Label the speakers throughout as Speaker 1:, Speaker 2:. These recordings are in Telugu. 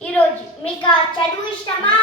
Speaker 1: ఈరోజు మీకు ఆ చదువు ఇష్టమా?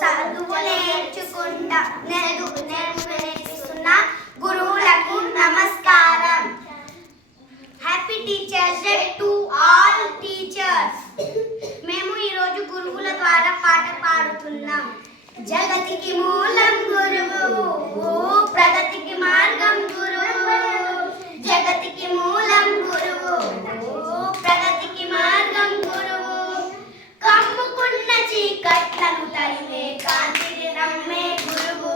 Speaker 1: చదువు నేర్చుకుంటా నేర్చు నేర్పిస్తున్న గురువులకు నమస్కారం. Happy teachers day to all teachers మేము ఈరోజు గురువుల ద్వారా పాట పాడుతున్నాం. జగతికి మూలం గురువు ప్రగతికి మార్గం గురువు జగతికి మూలం గురువు ప్రగతికి మార్గం గురువు కమ్ముకున్న చీకట్లను తరిమే కాంతిని నమ్మే గురువు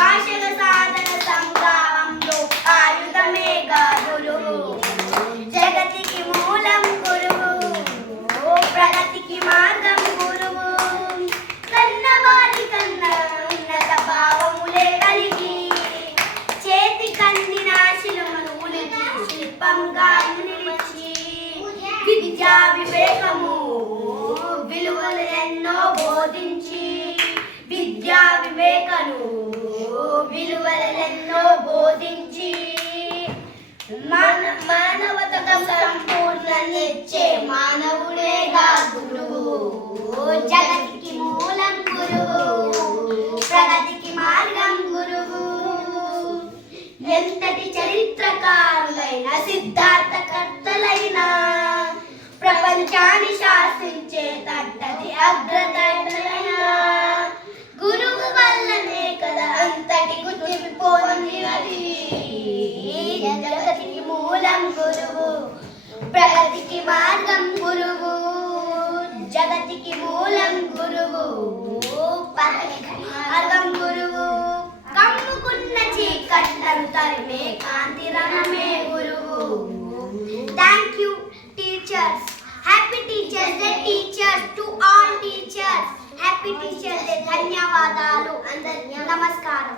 Speaker 1: ఆశల సాధన సంగ్రామంలో ఆయుధమేగా గురువు జగతికి మూలం గురువు ప్రగతికి మార్గం గురువు కన్నవారి కన్నా ఉన్నత భావములే కలిగి చేతి కందిన శిలువను శిల్పంగా నిలిచి విద్యా వివేకము. విలువలు ఎన్నో బోధించి విద్యా వివేకను. విలువలెన్నో బోధించి మాన మానవతకు సంపూర్ణనిచ్చే మానవుడేగా గురువు జగతికి మూలం గురువు ప్రగతికి మార్గం గురువు ఎంతటి చరిత్రకారులైన సిద్ధార్థకర్తలైన ప్రపంచాన్ని శాసించే తట్టది గురువు వల్లనే కదా అంతటి గుర్తింపు పొందినది జగతికి మూలం గురువు ప్రగతికి మార్గం గురువు. జగతికి మూలం గురువు మార్గం గురువు. కమ్ముకున్న చీకట్లను తరిమే కాంతి రణమే గురువు. Thank you teachers teachers day teachers to all teachers happy teachers day ధన్యవాదాలు. అందరికీ నమస్కారం.